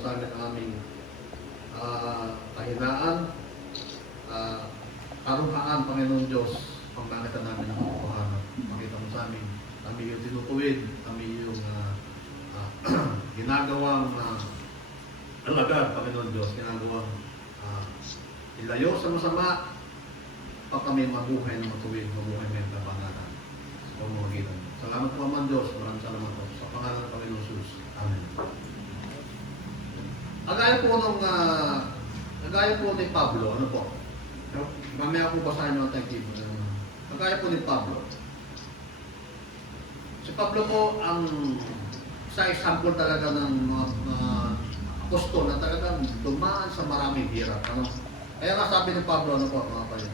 sa amin ang aming kahinaan, karuhaan, Panginoon Diyos, pagmakita namin ang katotohanan. Makita mo sa amin, kami yung tinutuwid, kami yung ginagawang alagad, Panginoon Diyos, ginagawang ilayo sa masama, pa kami mabuhay na matuwid, mabuhay may kapangatan sa pamamagitan. Salamat po, Aman Diyos, maraming salamat po sa pangalan ng Panginoon Jesus. Amen. Kagaya po ni Pablo, ano po? Mamaya po basahin nyo ang thank you. Kagaya po ni Pablo. Si Pablo po ang sa example talaga ng mga apostol na talagang dumaan sa maraming hirap. Ano? Kaya nga sabi ni Pablo, ano po mga kayo?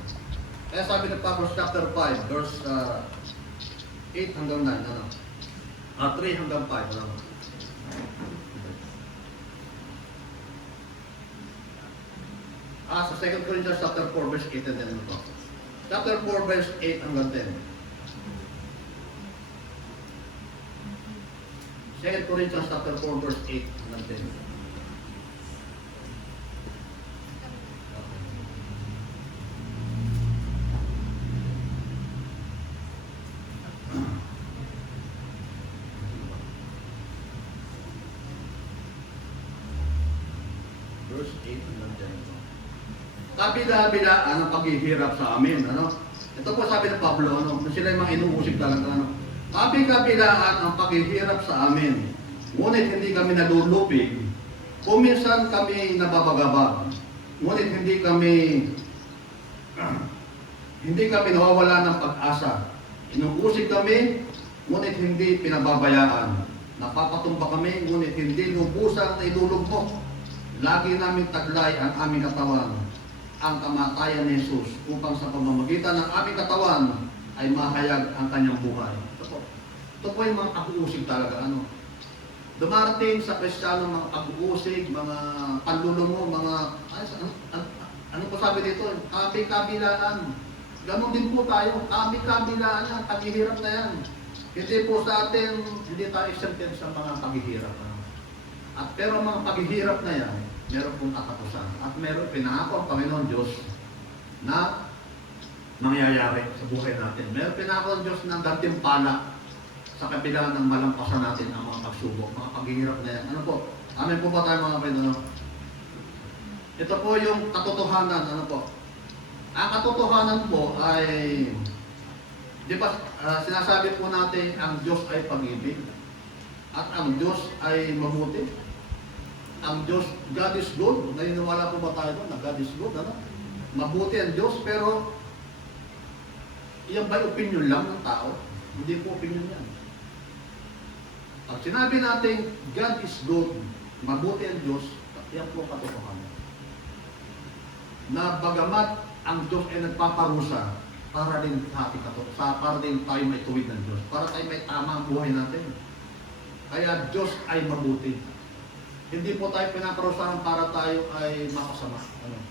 Kaya sabi ni Pablo chapter 5, verse 8 hanggang 9, ano? 3 hanggang 5, ano? Sa 2 Corinthians chapter 4, verse 8 and 10, ano po? Chapter 4, verse 8 hanggang 10. 2 Corinthians chapter 4, verse 8 hanggang 10. Verse 8 hanggang 10. Kabila-bilaan ang paghihirap sa amin, ano? Ito po sabi ng Pablo, ano? Sila yung mga inuusig talaga, ano? Kabila-bilaan ang paghihirap sa amin. Ngunit hindi kami nalulupig. Kuminsan kami nababagabag. Ngunit hindi kami nawawala ng pag-asa. Inuusig kami, ngunit hindi pinababayaan. Napapatumba kami, ngunit hindi lubusan na ilulugmok. Lagi namin taglay ang aming katawan, ang kamatayan ni Jesus, upang sa pamamagitan ng aming katawan ay mahayag ang kanyang buhay. Ito po yung mga pag-uusig talaga. Ano? Dumarating sa Kristiyano mga pag-uusig, mga panlulumo, mga... Ano po sabi dito? Kabi-kabilaan. Ganon din po tayo. Kabi-kabilaan yan. Paghihirap na yan. Hindi po sa atin, hindi tayo exempted sa mga paghihirap. Ano? Pero mga paghihirap na yan, meron pong katapusan. At meron pinangako ang Panginoon Diyos na mangyayari sa buhay natin. Meron pinangako ang Diyos ng gantimpala sa kabila ng malampasan natin ang mga pagsubok, mga paghihirap na yan. Ano po? Amen po ba tayo mga kapatid? Ito po yung katotohanan. Ano po? Ang katotohanan po ay, di ba, sinasabi po natin ang Diyos ay pag-ibig at ang Diyos ay mabuti. Ang Diyos, God is good. Naniniwala po ba tayo doon na God is good? Ano? Mabuti ang Diyos, pero yan ba opinion lang ng tao? Hindi po opinion yan. Pag sinabi natin God is good, mabuti ang Diyos, yan po katotohanan. Na bagamat ang Diyos ay nagpaparusa para din para din tayo may tuwid ng Diyos, para tayo may tama ang buhay natin. Kaya Diyos ay mabuti. Hindi po tayo pinaparusahan para tayo ay makasama. Ano?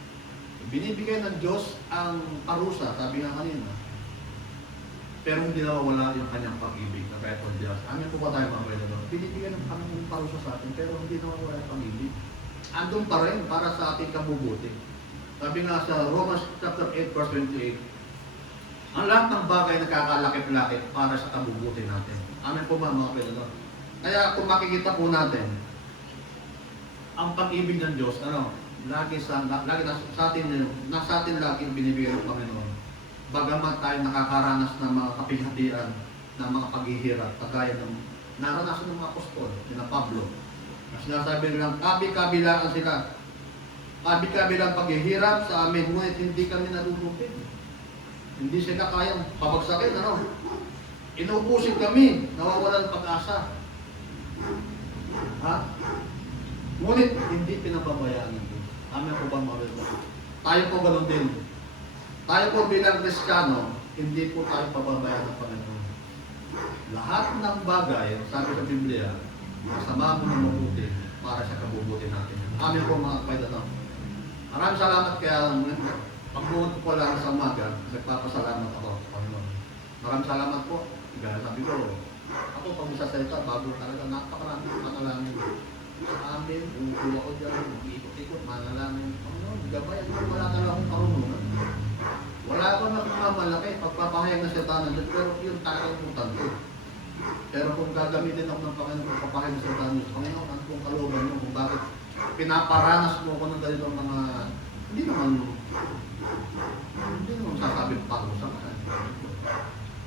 Binibigay ng Diyos ang parusa, sabi nga kanina. Pero hindi nawawala yung kanyang pag-ibig na kaya po Diyos. Amin po ba tayo mga kapatid? Binibigay ng kanyang parusa sa atin, pero hindi nawawala yung pag-ibig. Andun pa rin para sa ating kabubuti. Sabi nga sa Romans chapter 8, verse 28, ang lahat ng bagay nagkakalakip-lakip para sa kabubuti natin. Amin po ba mga kapatid? Kaya kung makikita po natin, ang pag-ibig ng Diyos, lagi nasa atin lagi binibigay ng Panginoon. Bagamat tayo nakakaranas ng mga kapighatian, ng mga paghihirap, kagaya ng naranasan ng mga apostol, na Pablo. Sinasabi nilang, kabi-kabilaan sila. Kabi-kabilang paghihirap sa amin, ngunit hindi kami nalulupin. Hindi sila kayang pabagsakin, Inuubusin kami, nawawalan ng pag-asa. Ha? Ngunit hindi pinababayaan ng Diyos. Amin po ba mga kapatid? Tayo po ganoon din. Tayo po bilang Kristiyano, hindi po tayo pababayaan ng Panginoon. Lahat ng bagay, sabi sa Biblia, masama mo na mabuti para sa kabubuti natin. Amin po mga kapatid. Maraming salamat kaya pagbuot ko lang sa umaga, nagpapasalamat ako sa Panginoon. Maraming salamat po. Sabi ko, ako pag-isasalita, bago talaga napakaraming panalangin. sa amin, uupo ako dyan, mag-iikot-ikot, manalangin. Panginoon, gabay, wala talaga akong karunungan. Wala akong nagmamalaki, pagpapahayag na siya tanan Diyos, pero yung takalimutan ko. Pero kung gagamitin ako ng Panginoon, pagpapahayag na siya tanan Diyos, Panginoon, ano kung kalooban mo, kung bakit pinaparanas mo ko ng ganitong mga, hindi naman sasabing parusa ka.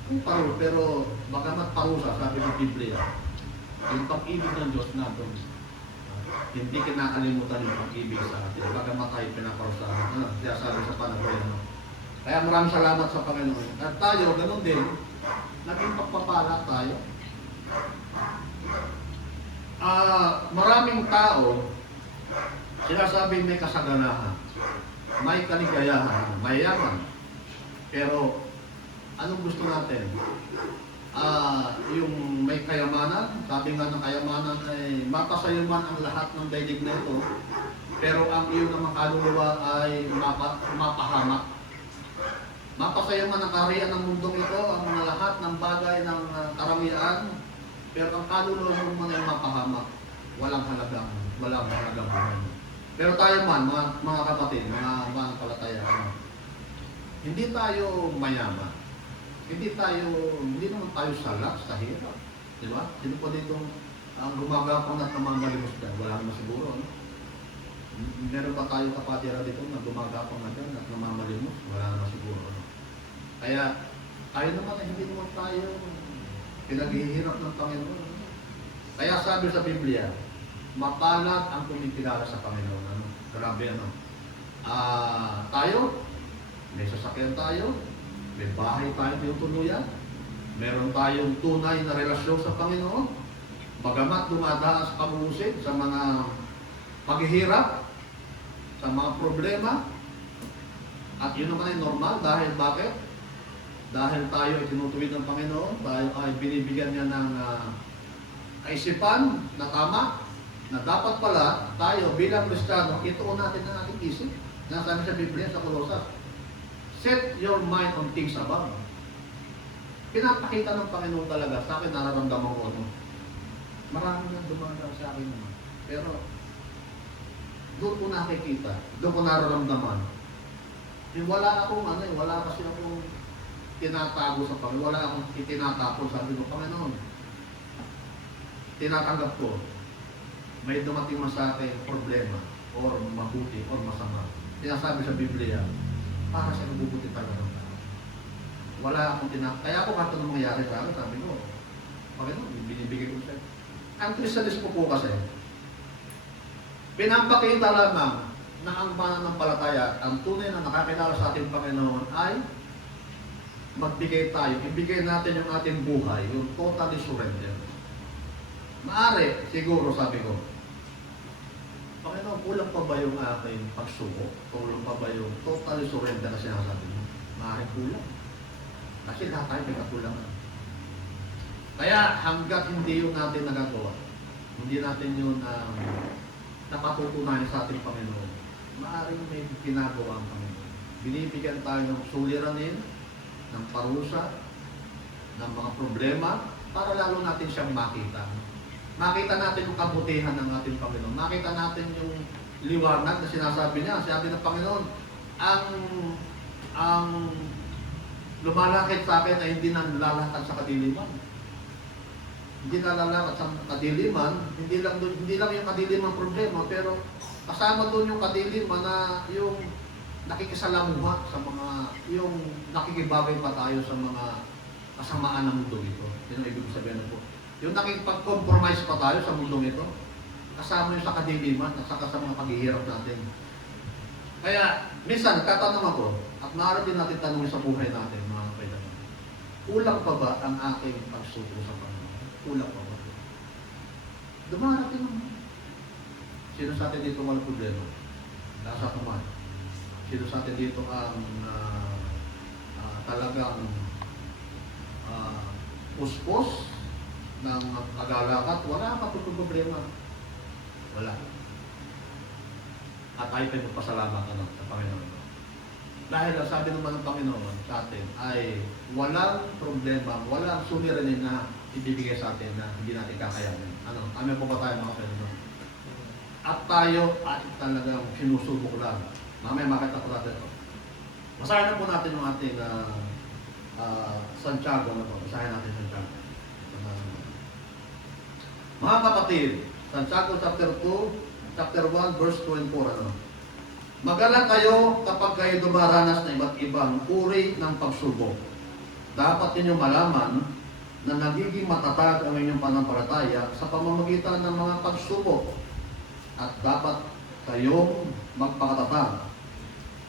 Yung parusa, pero bagamat parusa, sabi ng Biblia, yung pag-ibig ng Diyos na doon, hindi kinakalimutan yung pag-ibig sa atin. Bagamat tayo pinaparusahan. Kaya sabi sa panahon. Kaya maraming salamat sa Panginoon. At tayo, ganun din, naging pagpapala tayo. Maraming tao, sinasabi may kasaganahan, may kaligayahan, may yaman. Pero, anong gusto natin? Yung may kayamanan, sabi nga ng kayamanan ay mapasayuman ang lahat ng daigdig na ito, pero ang iyong namang kaluluwa ay mapahamak. Mapasayuman ang kaharian ng mundong ito, ang mga lahat ng bagay ng karamihan, pero ang kaluluwa mo man ay mapahamak. Walang halagang buhay. Pero tayo man, mga kapatid, mga palataya, hindi tayo mayaman. Hindi naman tayo salak sa hirap. Di ba? Sino pa dito ang gumagapang at namamalimos dyan? Wala naman siguro. Ano? Meron pa tayo kapatira dito na gumagapang na dyan at namamalimos? Wala naman siguro. Ano? Kaya, tayo naman, hindi naman tayo pinaghihirap ng Panginoon. Ano? Kaya sabi sa Biblia, mapalad ang kumikilala sa Panginoon. Ano? Grabe ano. Tayo, may sasakyan tayo, may bahay tayo tinutuluyan, meron tayong tunay na relasyon sa Panginoon, bagamat dumadaan sa pag-uusig, sa mga paghihirap, sa mga problema, at yun naman ay normal dahil bakit? Dahil tayo ay tinutuwid ng Panginoon, tayo ay binibigyan niya ng kaisipan na tama, na dapat pala tayo bilang Kristiyano, ituon natin ang ating isip. Nasabi sa Biblia sa Kolosas, set your mind on things above. Pinapakita ng Panginoon talaga sa akin, nararamdaman ko ano. Marami nang dumadaw sa akin naman. Pero, doon ko nakikita, doon ko nararamdaman. Wala akong wala kasi akong tinatago sa Panginoon. Wala akong itinatapon. Sabi ko, Panginoon, tinatanggap ko. May dumating man sa akin problema, or mabuti, or masama. Sinasabi sa Biblia, para sa nabubuti talaga ng tao. Wala akong kaya ako kahit anong mangyari sa akin, sabi ko, Panginoon, binibigay ko sa'yo. Ang Kristiyanismo po kasi, pinapakita lamang na ang pananampalataya, ang tunay na nakakilala sa ating Panginoon ay magbigay tayo, ibigay natin yung ating buhay, yung totally surrender. Maari, siguro sabi ko, Panginoon, kulang pa ba yung aking pagsuko? Kulang pa ba yung totally surrender na sinasabi mo? Maaaring kulang. Kasi lahat tayo may kakulangan. Kaya hanggat hindi yung natin nagagawa, hindi natin yun napatutunayan sa ating Panginoon, maaaring may ginagawa ang Panginoon. Binibigyan tayo ng suliranin, ng parusa, ng mga problema, para lalo natin siyang makita. Makita natin yung kabutihan ng ating Panginoon. Makita natin yung liwanag na sinasabi niya. Sabi ng Panginoon, ang lumalakit sa akin ay hindi na lalakad sa kadiliman. Hindi na lalakad sa kadiliman, hindi lang yung kadiliman problema, pero kasama doon yung kadiliman na yung nakikisalamuha sa mga, yung nakikibagay pa tayo sa mga kasamaan ng mundo ito. Yun ang ibig sabihin na po. Yung nakikipag-compromise pa tayo sa mundong ito, kasama yung sa kadiliman at saka sa mga paghihirap natin. Kaya, minsan, nagtatanong ako, at maaari din natin tanongin sa buhay natin, mga kailangan. Kulang pa ba ang aking pagsuko sa Panginoon? Kulang pa ba? Dumarating naman. Sino sa atin dito walang problema? Nasa naman. Sino sa atin dito ang talagang puspos ng kagalakat? Wala ka itong problema. Wala. At tayo tayo magpasalamat sa Panginoon. Dahil ang sabi naman ng Panginoon sa atin ay walang problema, walang suliranin na ibibigay sa atin na hindi natin kakayanin. Ano? Amen po ba tayo mga Panginoon? At tayo ay talagang sinusubok lang. Mamaya makita po natin ito. Basahin na po natin yung ating Santiago na po. Basahin natin Santiago. Mga kapatid, Santiago chapter 2, chapter 1, verse 2 and 4. Ano? Mag-alala kayo kapag kayo dumaranas ng iba't ibang uri ng pagsubok. Dapat ninyong malaman na nagiging matatag ang inyong panampalataya sa pamamagitan ng mga pagsubok. At dapat kayong magpakatatag.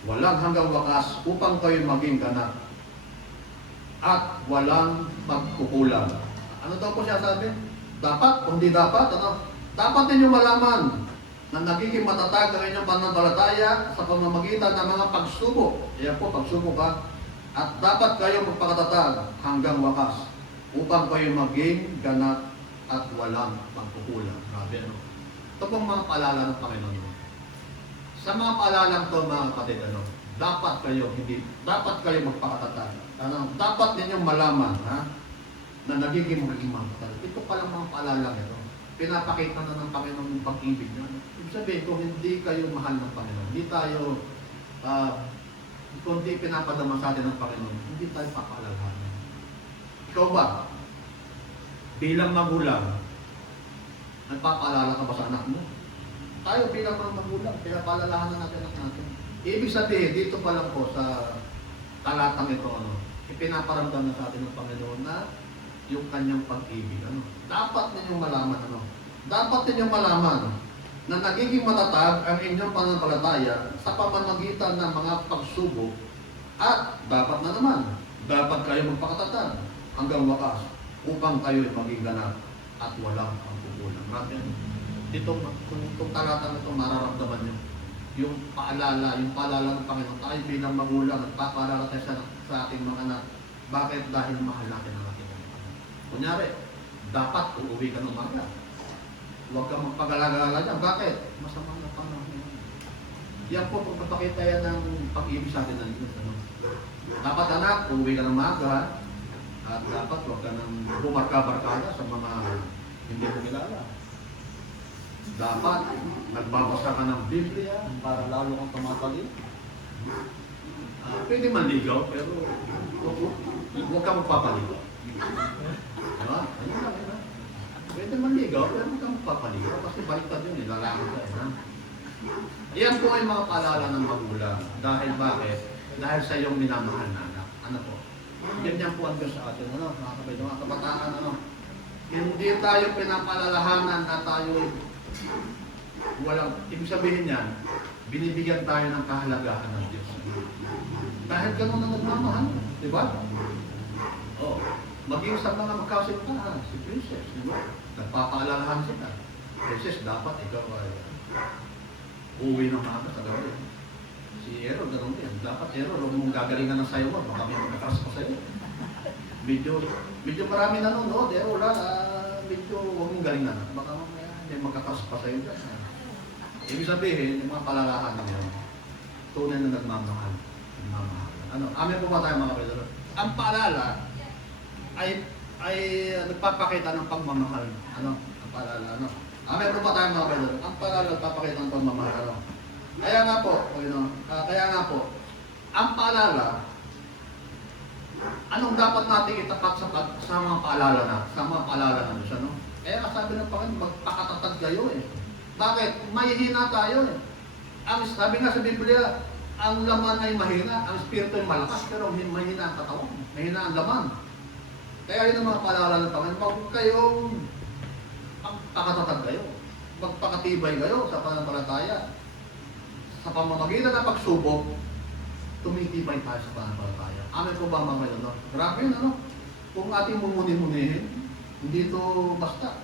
Walang hanggang wakas upang kayo maging ganap. At walang pagkukulang. Ano daw po siya sabi? Dapat, kung di dapat, ano? Dapat ninyong malaman na nagiging matatag ang inyong pananampalataya sa pamamagitan ng mga pagsubok. Iyan po, pagsubok ha. At dapat kayo magpakatatag hanggang wakas upang kayo maging ganap at walang pagkukulang. Grabe, ano? Ito pong mga paalala ng Panginoon. Sa mga paalalang ito, mga kapatid, ano? Dapat kayo magpakatatag. Ano? Dapat ninyong malaman, ha? Na nagiging matatag. Ito palang mga paalalang ito. Pinapakita na ng Panginoon yung pag-ibig niya. Ibig sabihin, kung hindi kayo mahal ng Panginoon, hindi tayo, kung hindi pinapadama sa atin ng Panginoon, hindi tayo papaalalahanan. Ikaw ba, bilang magulang, nagpapaalala ka ba sa anak mo? Tayo bilang mga magulang, pinapaalalahanan natin ang anak natin. Ibig sabihin, dito pa lang po sa talatang ito, ano, ipinaparamdam na sa atin ng Panginoon na yung kanyang pag-ibig. Ano? Dapat ninyong malaman, ano? Dapat ninyong malaman na nagiging matatag ang inyong pananampalataya sa pamamagitan ng mga pagsubok at dapat na naman, dapat kayo magpakatatag hanggang wakas upang kayo maging ganap at walang pagkukulang. Natin, itong talatang ito, mararamdaman nyo yung paalala ng Panginoon. Tayo bilang magulang at papaalala tayo sa ating mga anak. Bakit? Dahil mahal natin ang ating mga anak. Kunyari, dapat uuwi ka ng umaga. Huwag kang magpag-alala dyan. Bakit? Masama na panahon. Yan po, pagpapakita yan ng pag-ibig sa atin ng Diyos. Ano? Dapat anak, uuwi ka ng umaga. At dapat huwag ka nang bumarka-barkada sa mga hindi mo kilala. Dapat nagbabasa ka ng Biblia para lalo kang tumatalino. Pwede manligaw, pero huwag ka magpapaligaw. Diba? Ayun lang, yun. Pwede manligaw, pero huwag ka magpapaligaw. Kasi baliktad yun, lalaki ka. Iyan po ay mga paalala ng magulang. Dahil bakit? Dahil sa iyong minamahal na anak. Ano po? Ganyan po ang Diyos sa atin. Ano? Mga kapatid, mga kabataan, ano? Hindi tayo pinapalalahanan na tayo walang, ibig sabihin niyan, binibigyan tayo ng kahalagahan ng Diyos. Dahil ganun ang nagmamahal, di ba? Oh, maging sa mga magkasintahan, si Princess, di ba? Nagpapaalalahan sila. Princess, dapat ikaw ay uwi ng mga sa gabi. Si Ero, ganun din. Dapat Ero, huwag mong gagalingan ng sayo mo, baka may magkakas pa sa'yo. Medyo marami nanonood, Ero, medyo huwag mong galingan. Baka may magkakas pa sa'yo dyan. Ibig sabihin, yung mga palalahan na yun, tunay na nagmamahal. Ano, amin po ba tayo mga kapatid? Ang paalala ay nagpapakita ng pagmamahal. Ano? Ang paalala, ano? Amin po ba tayo mga kapatid? Ang paalala nagpapakita ng pagmamahal. Ano? Kaya nga po, ang paalala, anong dapat natin itapat sa mga paalala na? Sa mga paalala na Diyos, ano? Kaya sabi ng Panginoon, magpakatatag kayo eh. Bakit? Mahihina tayo eh. Ang sabi nga sa Biblia, ang laman ay mahina, ang espiritu ay malakas, pero mahina ang katawan, mahina ang laman. Kaya yun ang mga paalala ng Panginoon, huwag kayong magpakatatag kayo, magpakatibay kayo sa pananampalataya. Sa pamamagitan ng pagsubok, tumitibay tayo sa pananampalataya. Amin po ba mga kayo? No? Grabe yun, ano? Kung ating mumuni-munihin, hindi ito basta.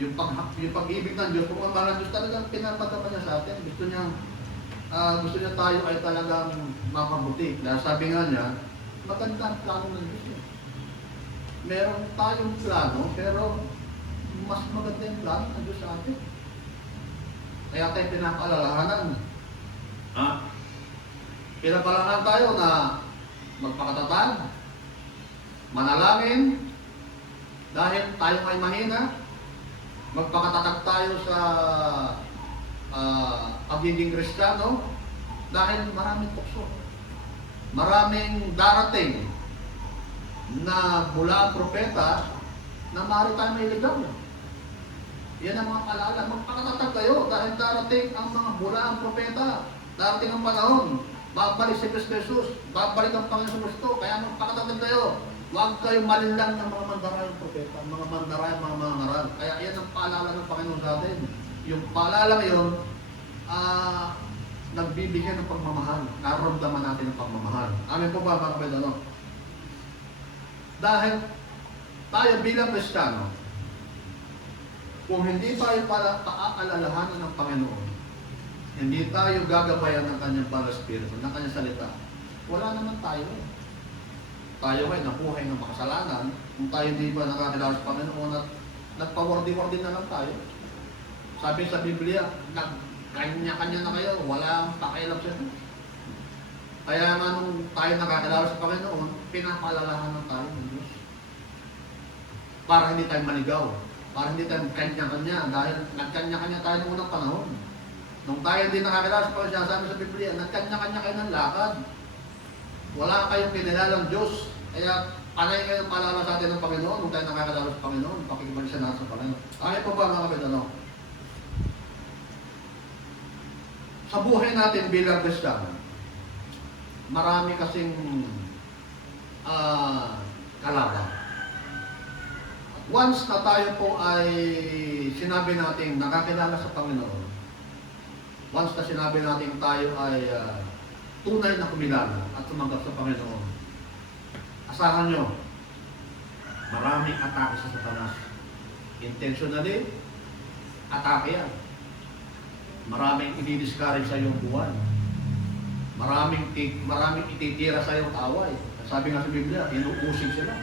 Yung pag-ibig ng Diyos, kung ang mahal ng Diyos talagang pinapadama niya sa atin, gusto niya tayo ay talagang mapabuti. Dahil sabi nga niya, maganda ang plano ng Diyos. Meron tayong plano, pero mas maganda yung plano ng Diyos sa atin. Kaya tayo pinapaalalahanan. Pinapaalalahanan tayo na magpakatatag, manalangin, dahil tayo ay mahina, magpakatatag tayo sa pagiging Kristiyano dahil maraming tukso. Maraming darating na mula ang propeta na maaari tayo may ligaw. Yan ang mga paalala. Magpakatatag kayo dahil darating ang mga mula ang propeta. Darating ang panahon. Babalik si Kristo Jesus. Babalik ang Panginoon Kristo. Kaya magpakatatag kayo. Huwag kayong malinlang ng mga mandarayang propeta, mga mandarayang mga ngaral. Kaya yan ang paalala ng Panginoon sa atin. Yung paalala ngayon, nagbibigay ng pagmamahal. Nararamdaman natin ang pagmamahal. Amin po ba, mga kapatid? Dahil tayo bilang Kristiyano, kung hindi tayo paaalalahanan ng Panginoon, hindi tayo gagabayan ng kanyang banal espiritu, ng kanyang salita, wala naman tayo. Tayo ay nabuhay ng makasalanan, kung tayo hindi ba nakakilala sa Panginoon at nagpawardi-wardi na lang tayo. Sabi sa Biblia, nagkanya-kanya na kayo, walang pakialam sa ito. Kaya nga nung tayo nakakilala sa Panginoon, pinapaalalahanan tayo ng Diyos. Para hindi tayo maligaw, para hindi tayo kanya-kanya, dahil nagkanya-kanya tayo noong unang panahon. Nung tayo hindi nakakilala sa Panginoon, sabi sa Biblia, nagkanya-kanya kayo ng lakad. Wala kayong kinilalang Diyos. Kaya panay kayo paalala sa atin ng Panginoon nung tayo nakakilala sa Panginoon, pakikibalik siya natin sa Panginoon. Ayaw po ba mga kapatid, sa buhay natin bilang Kristiyano, marami kasing kalaban. Once na tayo po ay sinabi natin nakakilala sa Panginoon, once na sinabi natin tayo ay tunay na kumilala at tumanggap sa Panginoon, asahan nyo, maraming atake sa Satanas. Intentionally, atake yan. Maraming i-discourage sa iyong buwan. Maraming ititira sa iyong away. Sabi nga sa Biblia, inuusig sila.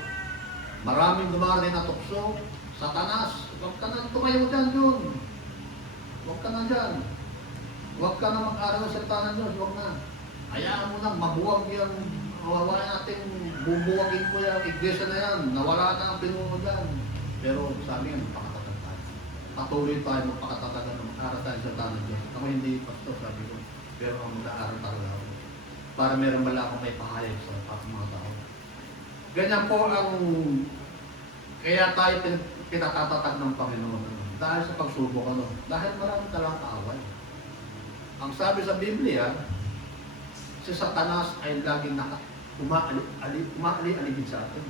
Maraming dumarating na tukso, Satanas, huwag ka na tumayo dyan yun. Huwag ka na dyan. Huwag ka na mag-aral ng salita ng Diyos, huwag na. Hayaan mo na, mabuwag yung, wala natin, bubuwagin ko yung iglesia na yan, nawala na ang pinuno dyan. Pero sabi nga, magpakatatag tayo. Patuloy tayo magpakatatagan ng mag-aral tayo sa salita ng Diyos. Ako hindi pastor, sabi ko, pero ang mag-aaral talaga ako. Para meron bala akong may pahayag sa mga tao. Ganyan po ang, kaya tayo pinatatatag ng Panginoon. Dahil sa pagsubok, dahil marami talang away. Ang sabi sa Biblia, si Satanas ay laging umaali-aligid sa atin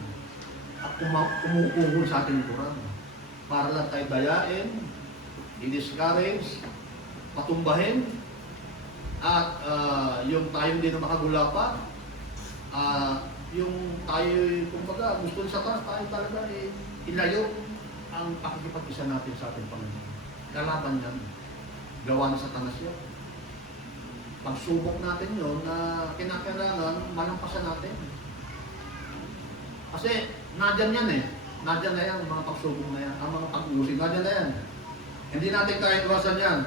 at umuugol sa ating likuran para lang tayo dayain, i-discourage, patumbahin, at yung tayo hindi na makagula pa, yung tayo, kumbaga, gusto ni Satanas, tayo talaga ilayo ang pakikipag-isa natin sa ating Panginoon. Kalaban yan. Gawa ng Satanas yan. Pagsubok natin yun na kinakailangan malampasan natin. Kasi nadyan yan eh. Nadyan na yan, mga pagsubok na yan. Ang mga pag-uusig, nadyan na yan. Hindi natin kaya iwasan yan.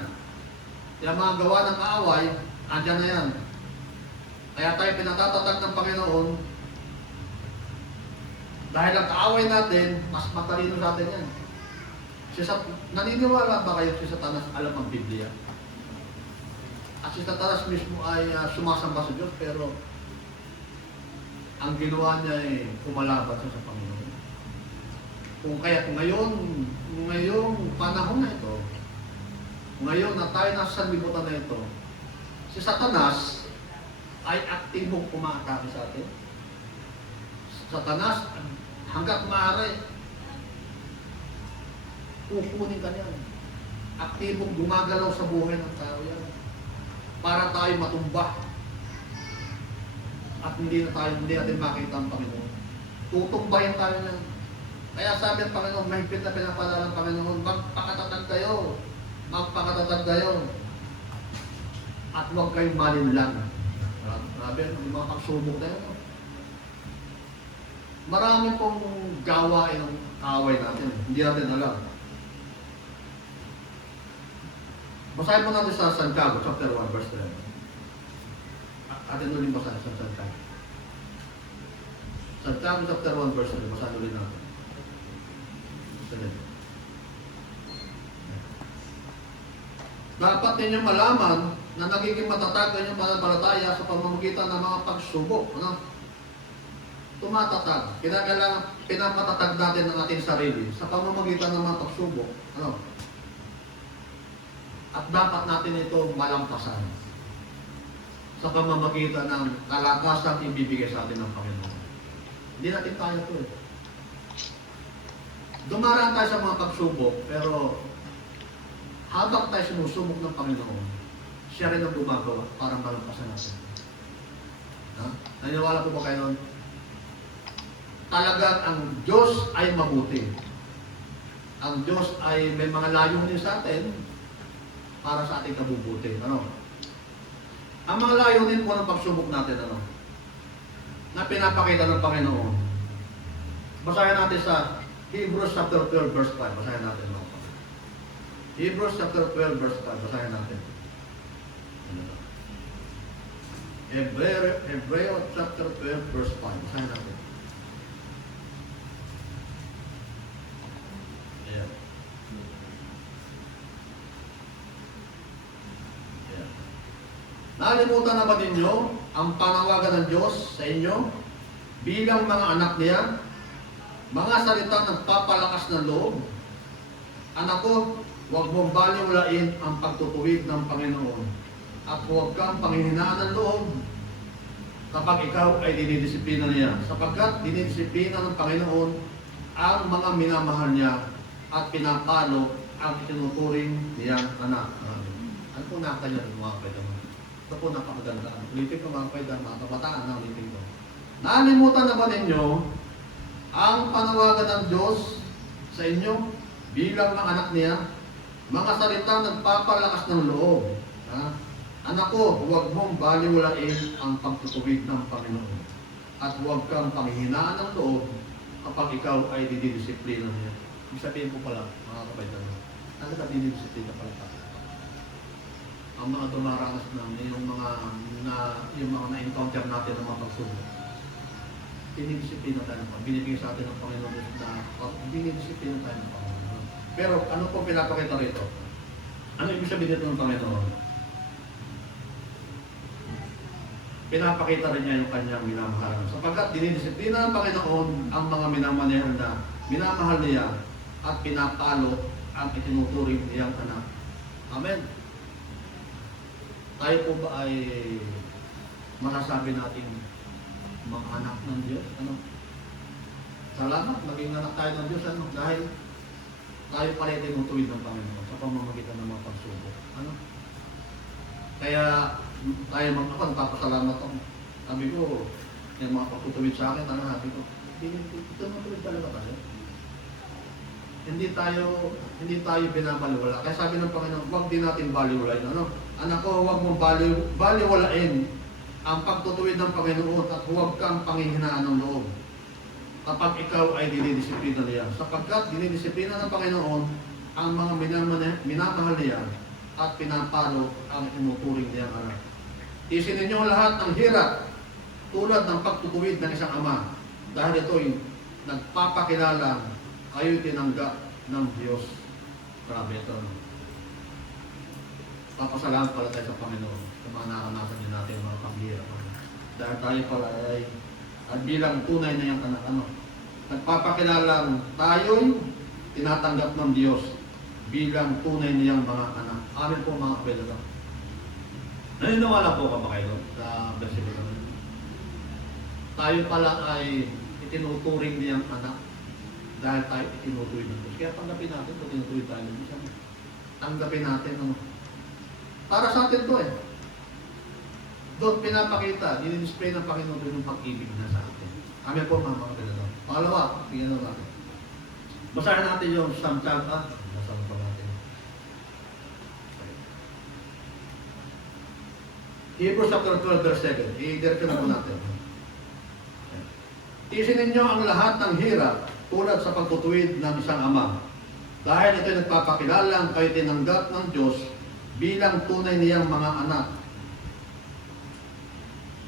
Yung mga gawa ng kaaway, nadyan na yan. Kaya tayo pinatatatag ng Panginoon dahil ang kaaway natin, mas matalino sa atin yan. Naniniwala ba kayo si Satanas alam ang Biblia? At si Satanas mismo ay sumasamba sa Diyos, pero ang ginawa niya ay kumalaban siya sa Panginoon. Kung ngayong panahon na ito, ngayon na tayo nasa sanlibutan na ito, si Satanas ay aktibong umaatake sa atin. Satanas, hanggat maaari, kukunin ka niyan. Aktibong gumagalaw sa buhay ng tao yan. Para tayo matumba at hindi natin makita ang Panginoon. Tutumbahin tayo na. Kaya sabi ng Panginoon, mahigpit na pinapaalala ng Panginoon, magpakatatag kayo. Magpakatatag kayo. At huwag kayong malinlang. Sabi, yung mga pagsubok na yun. Marami pong gawain ng kaaway natin. Hindi natin alam. Basahin mo natin sa Santiago, chapter 1, verse 3. Atin ulit basahin sa Santiago. Santiago, chapter 1, verse 3. Basahin ulit natin. Dapat ninyong malaman na nagiging matatag ang inyong pananampalataya sa pamamagitan ng mga pagsubok. Ano? Tumatatag. Kinakailangan pinapatatag natin ang ating sarili sa pamamagitan ng mga pagsubok. Ano? At dapat natin ito malampasan sa pamamagitan ng kalakasang ibibigay sa atin ng Panginoon. Hindi natin kaya ito eh. Dumaraan tayo sa mga pagsubok, pero habang tayo sinusubok ng Panginoon, siya rin ang gumagawa para malampasan natin. Ha? Naniniwala po ba kayo nun? Talagang ang Diyos ay mabuti. Ang Diyos ay may mga layunin sa atin para sa ating kabubuti. Ano? Ang mga layunin po ng pagsubok natin, ano? Na pinapakita ng Panginoon. Basahin natin sa Hebrews chapter 12 verse 5. Basahin natin. No? Hebrews chapter 12 verse 5. Basahin natin. Hebreo chapter 12 verse 5. Basahin natin. Ayan. Ayan. Nalimutan na ba ninyo ang panawagan ng Diyos sa inyo bilang mga anak niya? Mga salita nagpapalakas ng loob. Anak ko, huwag mong baliwalain ang pagtutuwid ng Panginoon at huwag kang panghihinaan ng loob kapag ikaw ay dinidisiplina niya, sapagkat dinidisiplina ng Panginoon ang mga minamahal niya at pinapalo ang itinuturing niyang anak. Ano po nakakanya rin mga kapatid? Ito po napakaganda. Ulitin ko mga kapatid, mga kabataan na ulitin ko. Nalimutan na ba ninyo ang panawagan ng Diyos sa inyo bilang mga anak niya? Mga salita nagpapalakas ng loob. Ha? Anak ko, huwag mong baliwalain ang pagtutuwid ng Panginoon at huwag kang panghihinaan ng loob kapag ikaw ay didisiplina niya. Ibig sabihin po pala, mga kapatid, ano ka didisiplina pala tayo? Ang mga dumaranas namin, yung mga na-encounter natin ng mga pagsubok. Dinidisiplina tayo ng Panginoon. Binibigay sa atin ng Panginoon na dinidisiplina tayo ng Panginoon. Pero ano po pinapakita rito? Ano ibig sabihin dito ng Panginoon? Pinapakita rin niya yung kanyang minamahal. Sapagkat dinidisiplina ng Panginoon ang mga minamahal niya at pinapalo ang itinuturing niyang anak. Amen. Tayo po ba ay masasabi natin mga anak ng Diyos? Ano? Salamat, maging anak tayo ng Diyos. Ano? Dahil tayo pala tinutuwid ng Panginoon sa pamamagitan ng mga pagsubok. Ano? Kaya tayo nagpapasalamat ako. Sabi ko, yung mga pagtutuwid sa akin, sabi ko, tinutuwid talaga tayo. Hindi tayo binabaliwala. Kaya sabi ng Panginoon, huwag din natin baliwalain. Ano? Anak ko, huwag mong baliwalain ang pagtutuwid ng Panginoon at huwag kang panghihinaan ng loob kapag ikaw ay dinidisiplina niya. Sapagkat dinidisiplina ng Panginoon ang mga minamahal niya at pinapalo ang inuturing niyang anak. Tiisin ninyo lahat ng hirap tulad ng pagtutuwid ng isang ama dahil ito'y nagpapakilala kayo'y tinanggap ng Diyos. Grabe ito. Papasalamat pala tayo sa Panginoon sa mga naranasan din natin mga paghirap. Dahil tayo pala ay bilang tunay na yung anak. Nagpapakilalang tayo'y tinatanggap ng Diyos bilang tunay niyang mga anak. Amin po mga kapatid. Naniniwala po ka ba kayo sa versikulo naman? Tayo pala ay itinuturing niyang anak dahil tayo itinuturing ng Diyos. Kaya tanggapin natin kung tinuturing tayo ng Diyos. Tanggapin natin. Para sa atin to eh. Doon pinapakita, dinidisplay ng Panginoon yung pag-ibig na sa atin. Amin po mga kapatid. Pangalawa, tingnan natin. Basahin natin yung samtang basahin pa natin. Hebrews chapter 12 verse 7. I-direct na po natin. Tiisin ninyo ang lahat ng hirap tulad sa pagtutuwid ng isang ama. Dahil ito'y nagpapakilalang kayo tinanggap ng Diyos bilang tunay niyang mga anak.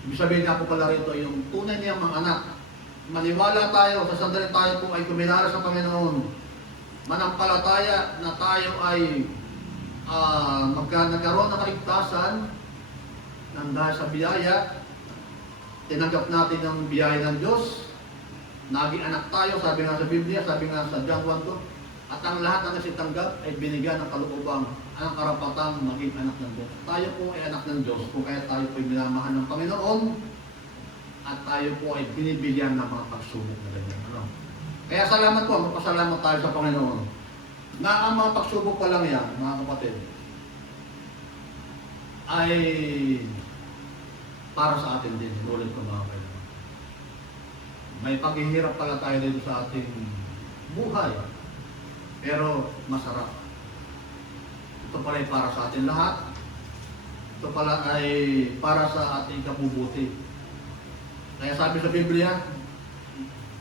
Ibig sabihin nga po pala rito, yung tunay niyang mga anak. Maniwala tayo, sa sandali tayo po ay kuminara sa Panginoon. Manampalataya na tayo ay nagkaroon ng kaligtasan nang dahil sa biyaya, tinanggap natin ang biyaya ng Diyos, naging anak tayo, sabi nga sa Biblia, sabi nga sa John 1:2, at ang lahat ng nasitanggap ay binigyan ng kalooban, ang karapatang maging anak ng Diyos. Tayo po ay anak ng Diyos, kung kaya tayo po ay minamahal ng Panginoon, at tayo po ay binibigyan ng mga pagsubok na ganyan. Ano? Kaya salamat po, magpasalamat tayo sa Panginoon, na ang mga pagsubok pa lang yan, mga kapatid, ay para sa atin din. Inulit ko mga kailangan. May paghihirap pala tayo dito sa ating buhay, pero masarap. Ito pala ay para sa atin lahat. Ito pala ay para sa ating kabubuti. Kaya sabi sa Biblia,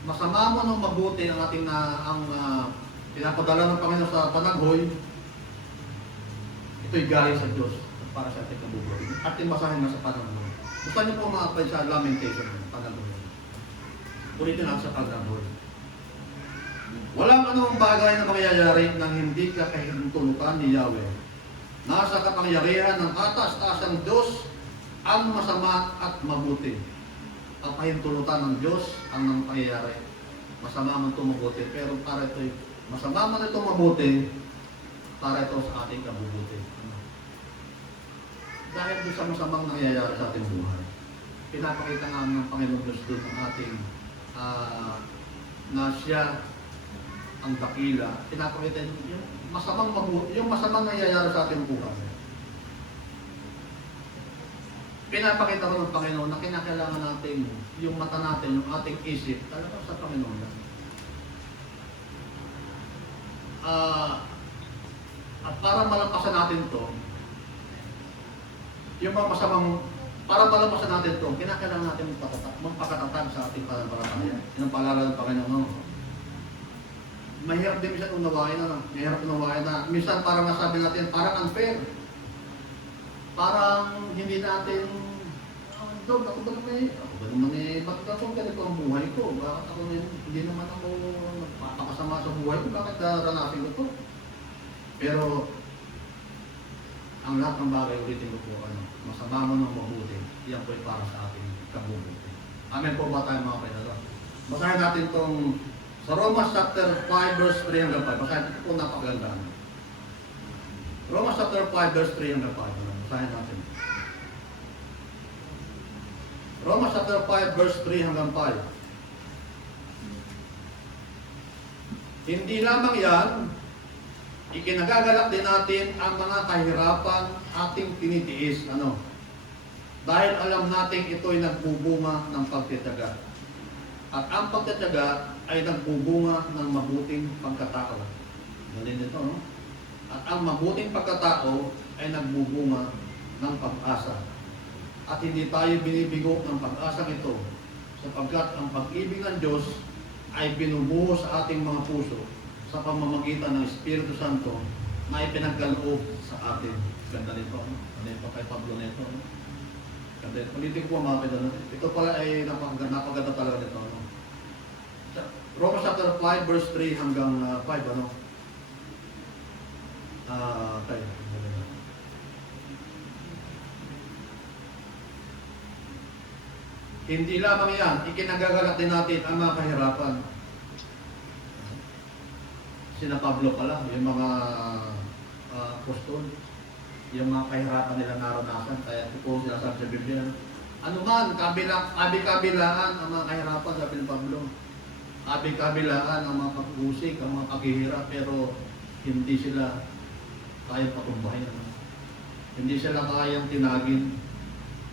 masama mo nung mabuti ang ating pinapadala ng Panginoon sa panaghoy. Ito'y galing sa Diyos para sa ating kabubuti. Ating basahin na sa panaghoy. Gusto niyo po mga kapatid sa Lamentation, panaghoy. Ulitin natin sa panaghoy. Walang anong bagay na mangyayari nang hindi ka kahintulutan ni Yahweh. Nasa kapangyarihan ng kataas-taasang Diyos ang masama at mabuti. Kapahintulutan ng Diyos ang pangyayari. Masama man ito mabuti, pero para ito, masama man ito mabuti, para ito sa ating kabubuti. Dahil doon sa masamang nangyayari sa ating buhay, pinapakita nga ng Panginoon Diyos doon ang ating na siya ang dakila. Pinapakita yung masamang mabuti, yung masamang nangyayari sa ating buhay. Pinapakita ko ng Panginoon na kinakailangan natin yung mata natin, yung ating isip, talaga sa Panginoon lang. At para malampasan natin to, yung mga masamang, para malampasan natin to, kinakailangan natin magpakatatag sa ating pananampalataya. Yung paalala ng Panginoon. Mahirap din minsan unawain na, minsan parang nasabi natin, parang unfair. Parang hindi natin, Dog, ako ba naman bakit ako ganito ang buhay ko? Bakit ako hindi naman ako nagpapakasama sa buhay ko? Bakit naranasin ko to? Pero, ang lahat ng bagay, ulitin ko po, masama mo ng mabuti, yan po ay para sa ating kabubuti. Amen po ba tayo mga kailangan? Basahin natin itong sa Romans chapter 5 verse 3 hanggang 5. Basahin ito po napakagandaan. Romans chapter 5 verse 3 hanggang 5. Basahin natin. Romans chapter 5 verse 3 hanggang 5. Hindi lamang yan, ikinagagalak din natin ang mga kahirapan ating tinitiis. Dahil alam natin ito'y nagbubunga ng pagtitiyaga. At ang pagtitiyaga ay nagbubunga ng mabuting pagkatao. Ganun ito, no? At ang mabuting pagkatao ay nagbubunga ng pag-asa. At hindi tayo binibigo ng pag-asang ito, sapagkat ang pag-ibig ng Diyos ay binubuho sa ating mga puso sa pamamagitan ng Espiritu Santo na ipinagkaloob sa atin. Ganda nito, ano? Ano ito kay Pablo nito, ano? Ganda ito. Ulitin ko mga kapatid, ito pala ay napaganda talaga nito, ano? Romans chapter 5 verse 3 hanggang 5, ano? Tayo. Hindi lamang yan, ikinagagalak din natin ang mga kahirapan. Sina Pablo pala, yung mga apostol, yung mga kahirapan nila naranasan, kaya ito po sinasabi sa Biblia. Ano man, abi-kabilaan ang mga kahirapan, sabi ni Pablo. Abi-kabilaan ang mga pag-usik, ang mga paghihirap, pero hindi sila kayang patumbahin. Hindi sila kayang tinagin.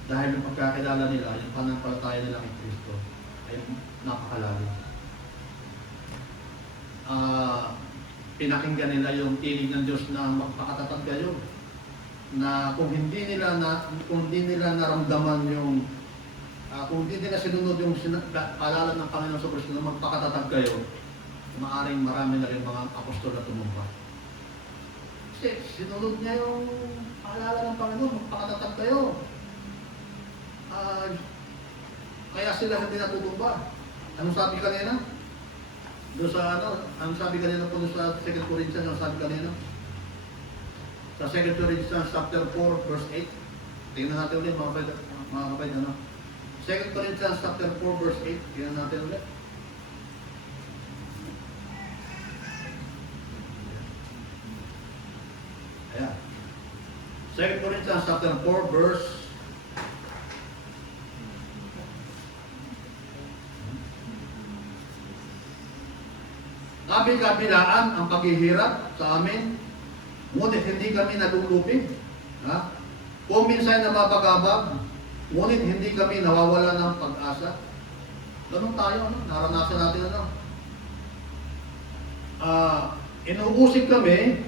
Dahil yung pagkakilala nila, yung pananampalataya nila kay Kristo ay napakalalim. Pinakinggan nila yung tinig ng Diyos na magpakatatag kayo. Na kung hindi nila naramdaman yung kung hindi nila sinunod yung paalala ng Panginoon sa Kristo na magpakatatag kayo, maaaring marami na rin mga apostol na tumumpa. Kasi sinunod niya yung paalala ng Panginoon, magpakatatag kayo. Kaya sila hindi natutumba. Anong sabi kanina? Doon sa anong sabi kanina po sa 2 Corinthians, anong sabi kanina? Sa 2 Corinthians chapter 4, verse 8. Tingnan natin ulit mga kapatid, ano? 2 Corinthians chapter 4, verse 8. Tingnan natin ulit. Ayan. 2 Corinthians chapter 4, verse kabi-kabilaan ang paghihirap sa amin, ngunit hindi kami nalulupig. Ha? Kung minsan nababagabag, ngunit hindi kami nawawala ng pag-asa. Ganun tayo, ano? Naranasan natin, ano? Inuusig kami,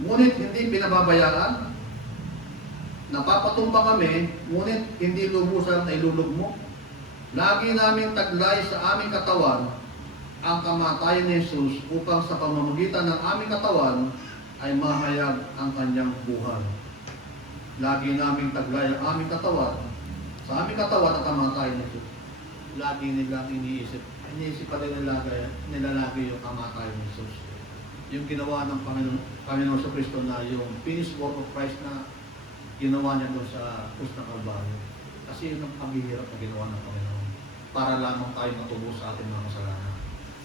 ngunit hindi pinababayaan. Napapatumba kami, ngunit hindi lubusan na ilulugmo. Lagi namin taglay sa aming katawan ang kamatayan ni Jesus upang sa pamamagitan ng aming katawan ay mahayag ang kanyang buhay. Lagi namin taglay ang aming katawan, sa aming katawan ang kamatayan ni Jesus. Lagi nilang iniisip pa rin nilalagay yung kamatayan ni Jesus. Yung ginawa ng Panginoon sa Kristo na yung finished work of Christ na ginawa niya doon sa krus ng Kalbaryo. Kasi yun ang paghihirap na ginawa ng Panginoon para lamang tayo matubos sa ating mga kasalanan.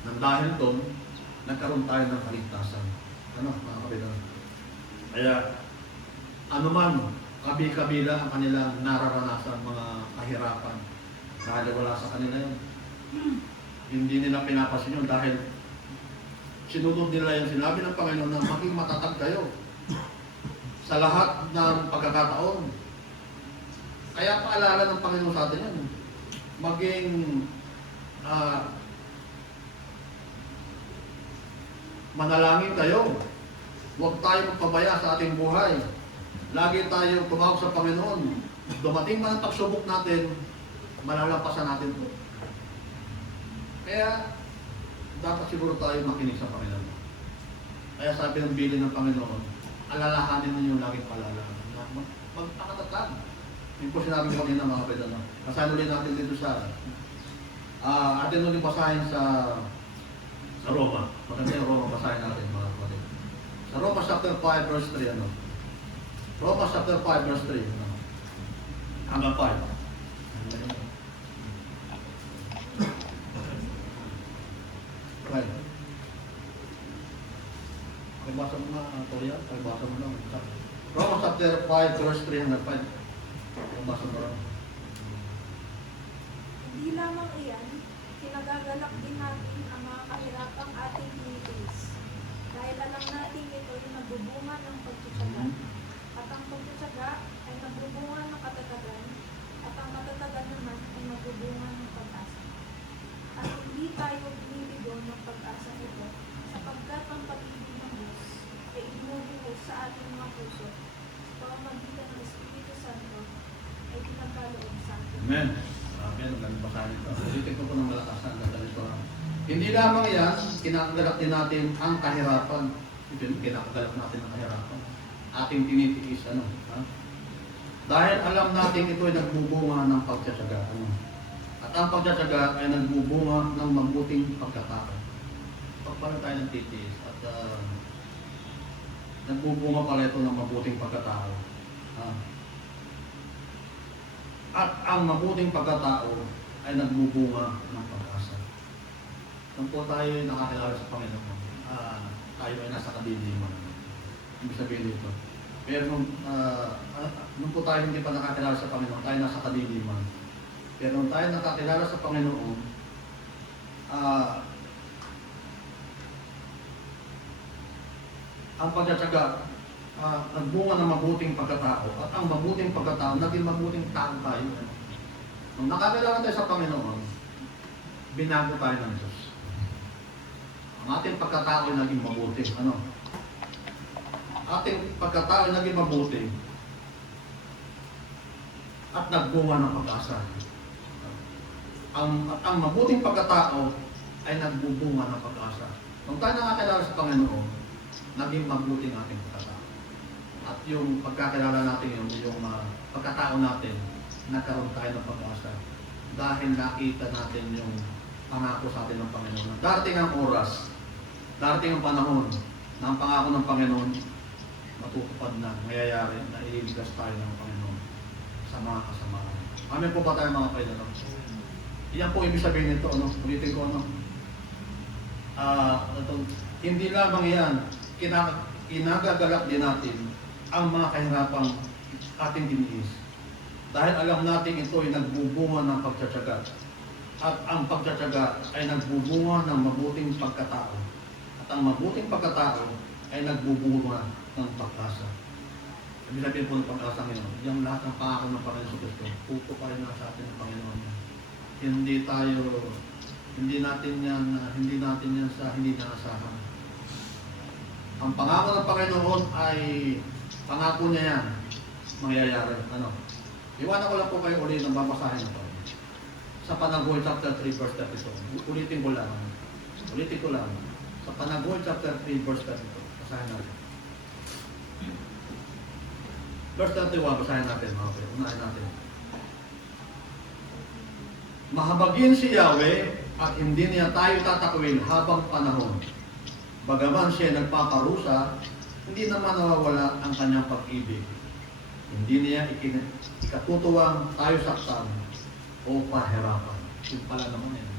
Nang dahil doon, nagkaroon tayo ng kaligtasan. Ano, mga kapatid? Kaya, anuman, kabi-kabila ang kanilang nararanasan mga kahirapan. Dahil wala sa kanila yun. Hindi nila pinapasin yun dahil sinunod nila yung sinabi ng Panginoon na maging matatag kayo sa lahat ng pagkakataon. Kaya paalala ng Panginoon sa atin yan. Maging manalangin tayo. Huwag tayo magpabaya sa ating buhay. Lagi tayo tumawag sa Panginoon. Dumating man ang pagsubok natin, malalampasan natin ito. Kaya, dapat siguro tayo makinig sa Panginoon. Kaya sabi ng bilin ng Panginoon, alalahanin ninyo laging paalala. Magpakatatag. Yung po sinabi ko kanina mga kapatid. Basahin ulit natin dito sa atin ulit basahin sa Roma. Maganda yung Roma, basahin natin mga kapatid. Sa Roma chapter 5 verse 3, ano? Roma chapter 5 verse 3, ano? Hanggang 5. Okay. Pagbasa mo na, Toya. Pagbasa mo na. Roma chapter 5 verse 3 hanggang 5. Pagbasa mo na. Hindi lamang iyan, kinagagalak din natin ang mga kahirapang ating tinitiis. Dahil alam natin ito ay nagbubunga ng pagtutsaga. At ang pagtutsaga ay nagbubunga ng katatagan. At ang katatagan naman ay nagbubunga ng pag-asa. At hindi tayo binibigon ng pag-asa ito, sapagkat ang pag-ibig ng Diyos ay inubuhos sa ating mga puso sa pamamagitan ng Espiritu Santo ay pinagkaloob sa atin. Amen. Amen. Ang galing basahin ito. Ulitin ko po ng malakasan. Hindi lamang yan, kinakagalak din natin ang kahirapan. Kinakagalak natin ang kahirapan. Ating tinitiis, ano? Ha? Dahil alam natin ito ay nagbubunga ng pagtsatsaga. Ano? At ang pagtsatsaga ay nagbubunga ng mabuting pagkatao. Pagpala tayo ng titiis at nagbubunga pala ito ng mabuting pagkatao. At ang mabuting pagkatao ay nagbubunga ng pag-asa. Nung po tayo ay nakakilala sa Panginoon, tayo ay nasa kadiliman. Ibig sabihin dito. Pero nung po tayo hindi pa nakakilala sa Panginoon, tayo nasa kadiliman. Pero nung tayo nakakilala sa Panginoon, ang pagtsatsaga, nagbunga ng mabuting pagkatao at ang mabuting pagkatao, naging mabuting tao tayo. Nung nakakilala tayo sa Panginoon, binago tayo ng Diyos. Ang ating pagkatao ay naging mabuti. Ano? Ating pagkatao ay naging mabuti at nagbunga ng pag-asa. Ang mabuting pagkatao ay nagbubunga ng pag-asa. Nung tayo nakakilala sa Panginoon, naging mabuting ating pagkatao. At yung pagkakilala natin yung pagkatao natin, nagkaroon tayo ng pag-asa. Dahil nakita natin yung pangako sa atin ng Panginoon. Darating ang oras, darating ang panahon na ang pangako ng Panginoon matutupad na mayayari na ililigtas tayo ng Panginoon sa mga kasamaan. Amen po ba tayo mga kailangan? Iyan po ibig sabihin nito, ano? Ulitin ko, ano? Hindi lamang yan, kinagagalak din natin ang mga kahirapang ating diniis. Dahil alam natin ito ay nagbubunga ng pagtsatsaga. At ang pagtsatsaga ay nagbubunga ng mabuting pagkatao. At ang mabuting pagkatao ay nagbubunga ng pag-asa. Ibig sabihin po ng pag-asa ngayon, yung lahat ng pangako ng Panginoon sa Kristo, pupukayin na sa atin ng Panginoon. Hindi natin yan sa hindi naasahan. Ang pangako ng Panginoon ay pangako niya yan, mangyayari. Ano? Iwanan ko lang po kayo ulit ng babasahin ito. Sa Panagoy chapter 3 verse 32. Ulitin ko lang. Sa Panagoy chapter 3 verse 32. Basahin natin. Verse 31, basahin natin mga kapatid. Unahin natin. Mahabagin si Yahweh at hindi niya tayo tatakwin habang panahon. Bagaman siya nagpaparusa, hindi naman nawawala ang kanyang pag-ibig. Hindi niya ikatutuwang tayo saktan o pahirapan. Yung pala naman yan.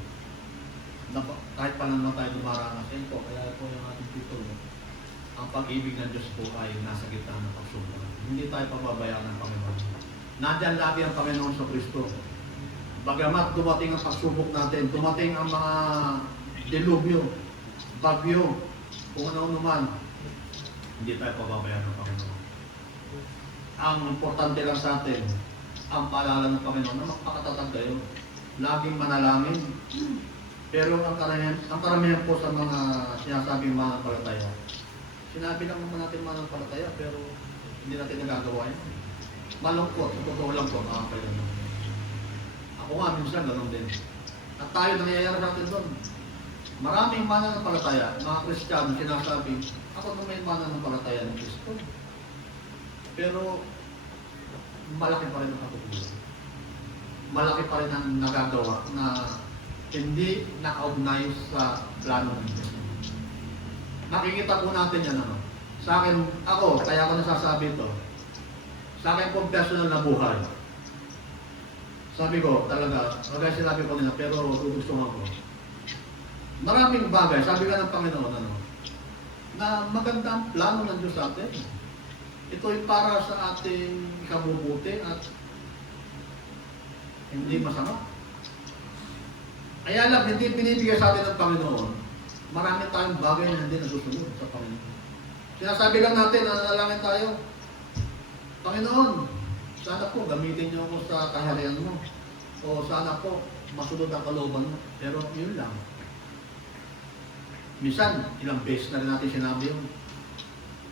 Kahit pala naman tayo dumaranas ito, kaya po yung ating titulo, ang pag-ibig ng Diyos po ay nasa gitna ng pagsubok. Hindi tayo pababayaan ng Panginoon. Nandiyan lagi ang Panginoon sa Kristo. Bagamat dumating ang pagsubok natin, dumating ang mga dilubyo, bagyo, kung ano naman, hindi tayo pababayaan ng Panginoon. Ang importante lang sa atin, ang paalala ng Panginoon na magpakatatag kayo. Laging manalangin. Pero ang karamihan po sa mga sinasabing mananampalataya, sinabi lang naman natin mananampalataya, pero hindi natin nagagawa yun. Malungkot, sa totoo lang po, mga kailangan. Ako nga, minsan ganoon din. At tayo nangyayari natin doon. Maraming mananampalataya, mga Kristiyano, sinasabi, ako na may mananampalataya ng Kristo. Pero, malaki pa rin ang katutulan. Malaki pa rin ang nagagawa na hindi nakaugnay sa plano ng Diyos. Nakikita po natin yan, ano. Sa akin, kaya ako nasasabi ito, sa akin pong personal na buhay. Sabi ko, talaga, kagaya sinabi ko nila, pero tutustuhan ko. Maraming bagay, sabi ka ng Panginoon, ano, na magandang plano ng Diyos sa atin. Ito ay para sa ating ikabubuti at hindi masama. Kaya lang, hindi binibigay sa atin ng Panginoon. Marami tayong bagay na hindi nasusunod sa Panginoon. Sinasabi lang natin, nanalangin tayo. Panginoon, sana po gamitin niyo ako sa kaharian mo. O sana po masunod ang kalooban mo. Pero yun lang. Minsan, ilang beses na rin natin sinabi yun.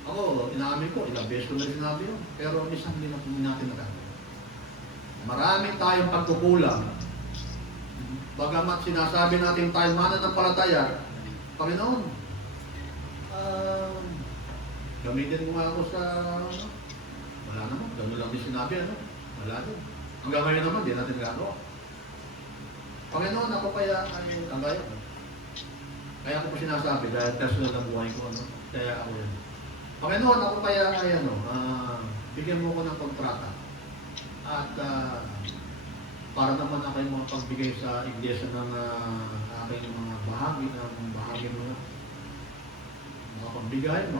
Ako, inaamin ko, ilang beses ko na rin sinabi yun. Pero minsan hindi natin nagagawa. Marami tayong pagkukulang. Bagamat sinasabi natin tayo mananampalataya, Panginoon, gamitin mo nga ako sa, wala naman, gano'n lang din sinabi, ano? Wala din. Hanggang ngayon naman, di natin gano'n. Panginoon, ako kaya, kagaya ko. Kaya ako po sinasabi, dahil personal na buhay ko, ano? Kaya ako yan. Panginoon, ako kaya, bigyan mo ko ng kontrata. At, para naman ako yung mga pagbigay sa iglesia ng aking mga bahagi mo. Makapagbigay,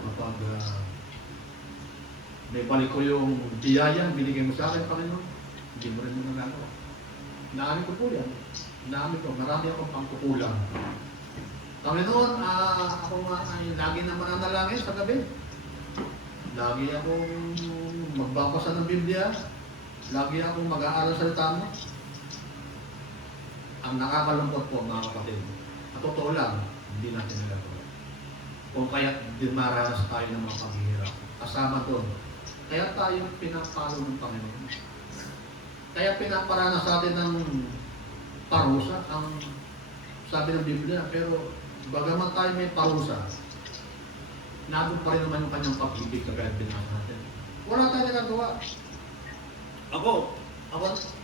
may balik ko yung biyayang binigay mo sa akin, Panginoon. Hindi mo rin mo nagagawa. Inaamin ko po yan. Inaamin ko, marami akong pangkukulang. Panginoon, ako nga ay lagi na mananalangin sa gabi. Lagi akong magbabasa ng Biblia. Lagi akong mag-aaral sa salita mo. Ang nakakalungkot po, mga kapatid, at totoo lang, hindi natin nagagawa. Kung kaya din maranas tayo ng mga paghihirap. Kasama doon. Kaya tayo pinapalo ng Panginoon. Kaya pinaparanas sa atin ng parusa, ang sabi ng Biblia. Pero bagaman tayo may parusa, nandun pa rin naman yung kanyang pag-ibig kagaya binasa natin. Wala tayo nagagawa. Ako,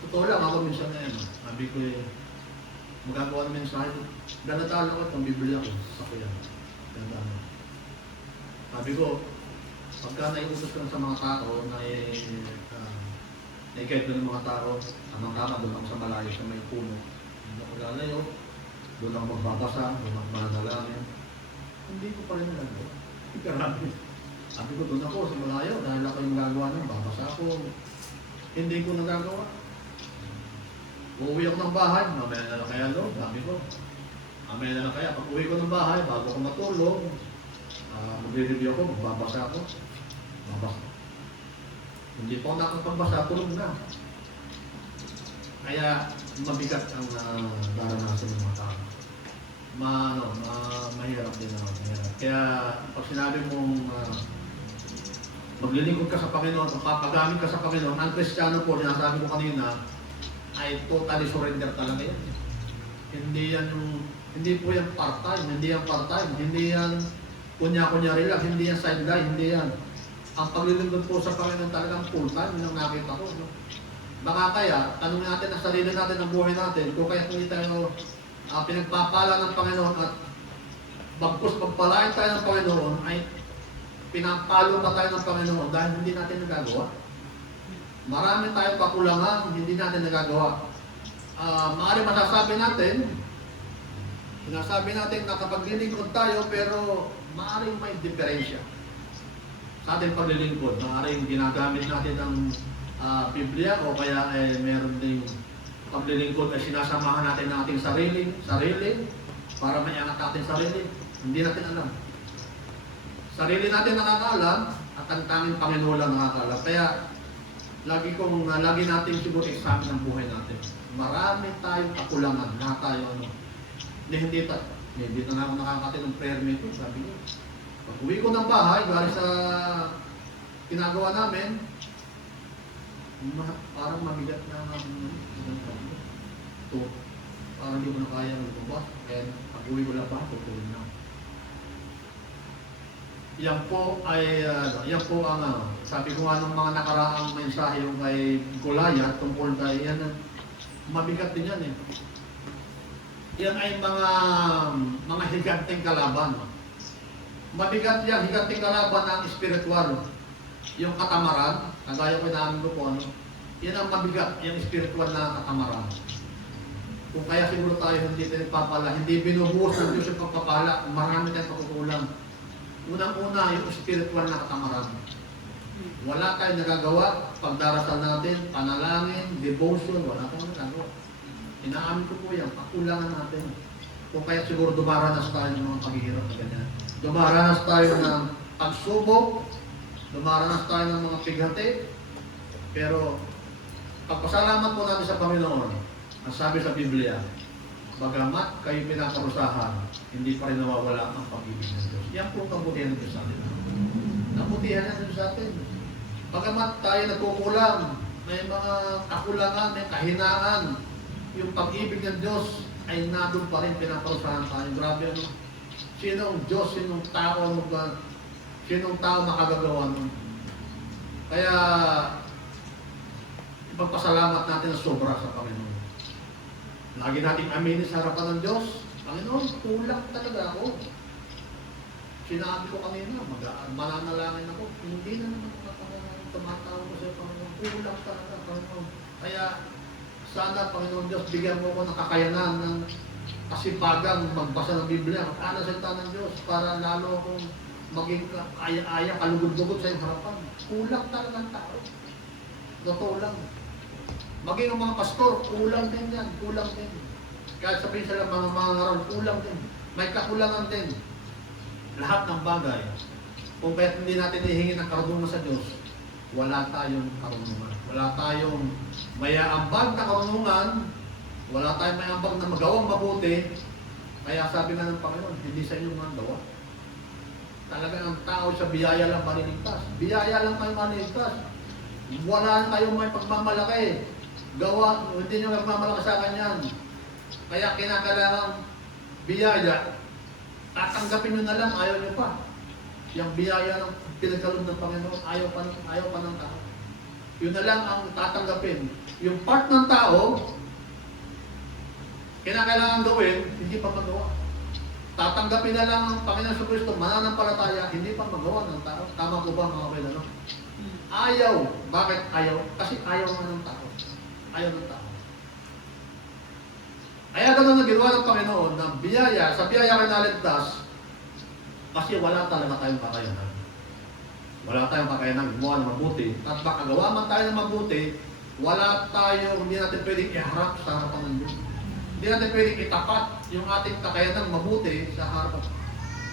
totoo lang, ako minsan na yan. Sabi ko magagawa ng mensahe. Danatalo ko itong Biblia ko sa kuya. Danatalo. Sabi ko, Pagka naiutos ka sa mga tao, na-guide ko ng mga tao, tamang-tama, doon ako sa malayo, sa may puno. Hindi ako lalayo, doon ako magbabasa, doon ako manalangin. Hindi ko pa rin nalalayo. Karami. Sabi ko, doon ako sa malayo, dahil ako yung magagawa nun, babasa ako. Hindi ko nagagawa. Uuwi ako ng bahay, mamaya na lang kaya doon, sabi ko. Mamaya na lang kaya, pag uwi ko ng bahay, bago ako matulog, magre-review ako, magbabasa ako. Babasa. Hindi po nakapagbasa, tulog na. Kaya mabigat ang naranasan ng mga tao. Mahirap din naman. Mahirap. Kaya pag sinabi mong maglilingkod ka sa Panginoon, papagamit ka sa Panginoon, ang Kristiyano po, sinasabi ko kanina, ay totally surrender talaga yan. Hindi po yan part-time, hindi yan part-time, hindi yan kunya-kunyari lang, hindi yan sideline, hindi yan. Ang paglilingkod po sa Panginoon talagang full-time, yun ang nakita ko. No? Baka kaya, tanong natin ang sarili natin, ang buhay natin, kung kaya kung tayo pinagpapala ng Panginoon at bagkus pagpalain tayo ng Panginoon, ay pinapalo pa tayo ng Panginoon dahil hindi natin nagagawa. Marami tayong kakulangan, hindi natin nagagawa. Maaari masasabi natin, sinasabi natin na kapag lilingkod tayo, pero maaaring may diferensya sa ating paglilingkod. Maaaring ginagamit natin ang Biblia o kaya meron ding paglilingkod ay sinasamahan natin ng ating sarili para may angat natin sarili. Hindi natin alam. Sarili natin nakakaalam at ang tanging Panginoon lang nakakaalam. Kaya lagi natin siguro examine ang buhay natin. Marami tayong kakulangan, lahat tayo hindi na ako nakakatid ng prayer meeting, sabi ko. Pag uwi ko ng bahay, galing sa ginagawa namin, parang mabigat na ito. Parang hindi ko na kaya magpapos. Kaya pag uwi ko lang ba, tutulog na. Yan po ang sabi ko nga ng mga nakaraang mensahe yung kay Goliath tungkol kay yan, mabigat din yan eh. Yan ay mga higanting kalaban. Mabigat yan, higanting kalaban ng spiritual. Yung katamaran, kagaya ko namin ko po, yan ang mabigat, yung spiritual na katamaran. Kung kaya siguro tayo hindi pinagpapala, hindi binubuhos ng Diyos yung pagpapala, marami tayong pagkukulang. Unang-una, yung spiritual na katamaran. Wala tayong nagagawa, pagdarasal natin, panalangin, devotion, wala tayong nagagawa. Inaamin ko po yan, pakulangan natin. Kung kaya siguro dumaranas tayo ng mga paghihirap na ganyan. Dumaranas tayo ng pagsubok, dumaranas tayo ng mga pighati, pero pagpasalamat po natin sa Panginoon, ang sabi sa Biblia, bagamat kayo pinaparusahan, hindi pa rin nawawala ang pag-ibig ng Diyos. Yan po ang kabutihan ng Diyos sa atin. Kabutihan ng Diyos sa atin. Bagamat tayo nagkukulang, may mga kakulangan, may kahinaan, yung pag-ibig ng Diyos ay nandun pa rin, pinaparusahan tayo. Grabe ano. Sinong Diyos, sinong tao makagagawa nun. Kaya, ipagpasalamat natin ang sobra sa Panginoon. Lagi nating aminin sa harapan ng Diyos, Panginoon, kulang talaga ako. Sinabi ko kanina, mananalangin ako, hindi na naman tumatawag ko sa Panginoon, kulang talaga, Panginoon. Kaya, sana, Panginoon Diyos, bigyan mo ko ng kakayanan ng kasipagang magbasa ng Biblia, mag-anas salita ng Diyos, para lalo akong maging aya-aya, kalugod-lugod sa iyong harapan. Kulang talaga ang tao. Totoo lang. Maging ang mga pastor, kulang din yan, kulang din. Kahit sabihin sila mga ngaron, kulang din. May kakulangan din. Lahat ng bagay. Kung kaya't hindi natin ihingi ng karunungan sa Diyos, wala tayong karunungan. Wala tayong mayaambag na karunungan, wala tayong mayaambag na magawang mabuti. Kaya sabi nga ng Panginoon, hindi sa inyo magawa. Talagang ang tao sa biyaya lang maliligtas. Biyaya lang tayo maliligtas. Wala kayong may pagmamalaki. Gawa, hindi nyo nagmamalaki sa kanyan. Kaya kinakailangan biyaya, tatanggapin nyo na lang, ayaw nyo pa. Yung biyaya ng pinagkaloob ng Panginoon, ayaw pa ng tao. Yun na lang ang tatanggapin. Yung part ng tao, kinakailangan gawin, hindi pa magawa. tatanggapin na lang ang Panginoon sa Kristo, mananampalataya, hindi pa magawa ng tao. Tama po ba mga kapatid? Ayaw. Bakit ayaw? Kasi ayaw nga ng tao. Ayaw ng tao. Kaya ganun na ginawa ng Panginoon na biyaya, sa biyaya ka naligtas, kasi wala talaga tayong kakayanan. Wala tayong kakayanan gumawa ng mabuti. At baka gawa man tayo ng mabuti, wala tayong, hindi natin pwedeng iharap sa harapan ng Diyos. Hindi natin pwedeng itapat yung ating kakayanan mabuti sa harapan.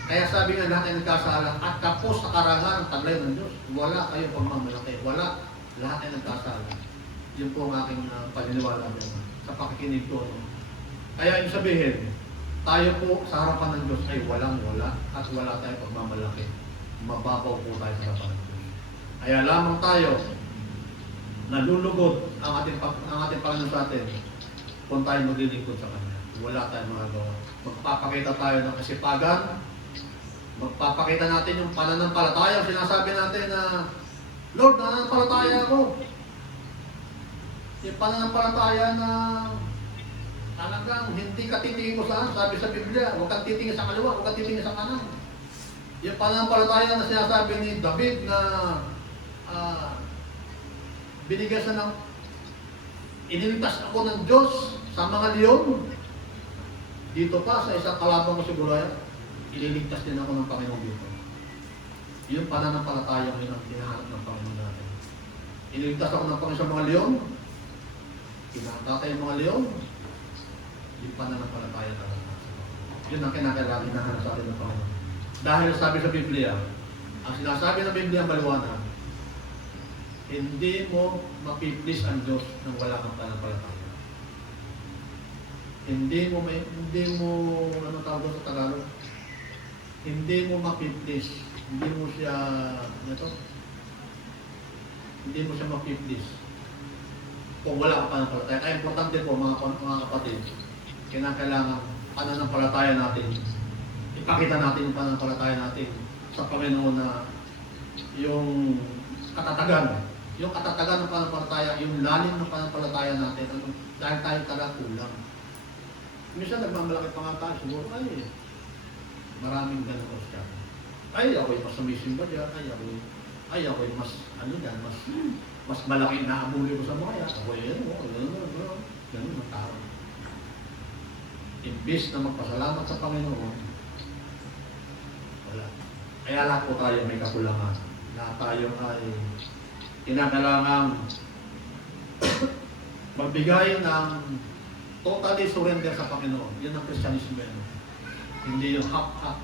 Kaya sabi nga lahat ay nagkasala at kapos sa karangan ng taglay ng Diyos. Wala kayong pagmamalaki. Wala. Lahat ay nagkasala. Yun po ang aking paniniwala dyan sa pakikinig ko. No? Kaya yung sabihin, tayo po sa harapan ng Diyos ay walang-wala at wala tayong pagmamalaki. Mababaw po tayo sa harapan ng Diyos. Kaya lamang tayo nalulugod ang ating Panginoon sa atin kung tayo maglilingkod sa Kanya. Wala tayong magagawa. Magpapakita tayo ng kasipagan, magpapakita natin yung pananampalataya. Sinasabi natin na, Lord, nananampalataya ako. Yung pananampalataya na talagang hindi ka titingin ko saan. Sabi sa Biblia, huwag kang titingin sa kaliwa, huwag kang titingin sa kanan. Yung pananampalataya na sinasabi ni David na binigyan siya ng iniligtas ako ng Diyos sa mga leon. Dito pa sa isang kalabang ko si Goliath, iniligtas din ako ng Panginoon dito. Yung pananampalataya ko yun ang hinahanap ng Panginoon natin. Iniligtas ako ng Panginoon sa mga leon, kinakatay yung mga leon, yung pananampalataya talaga. Yun ang kinakailangan hinahanap sa atin ng Panginoon. Dahil sabi sa Biblia, ang sinasabi ng Biblia maliwanag, hindi mo mapiplis ang Diyos nang wala kang pananampalataya. Hindi mo, ano tawag sa Tagalog? Hindi mo mapiplis. Hindi mo siya, hindi mo siya mapiplis. Kung wala kang pananampalataya. Kaya importante po mga kapatid, kinakailangan pananampalataya natin. Ipakita natin yung pananampalataya natin sa Panginoon na yung katatagan. Yung katatagan ng pananampalataya, yung lalim ng pananampalataya natin, dahil tayo talaga kulang. Minsan nagmamalaki pa nga tayo, siguro, ay, maraming ganun o siya. Ay, ako'y mas sumisimba dyan, ay, ako'y mas, ano dyan, mas malaking naabuli ko sa mga yan. Ako'y, ganun ang tao. Imbis na magpasalamat sa Panginoon, wala. Kaya lahat po tayo may kakulangan. Na tayo ay kinakailangan magbigay ng totally surrender sa Panginoon. Yan ang Christianism. Hindi yung half-half.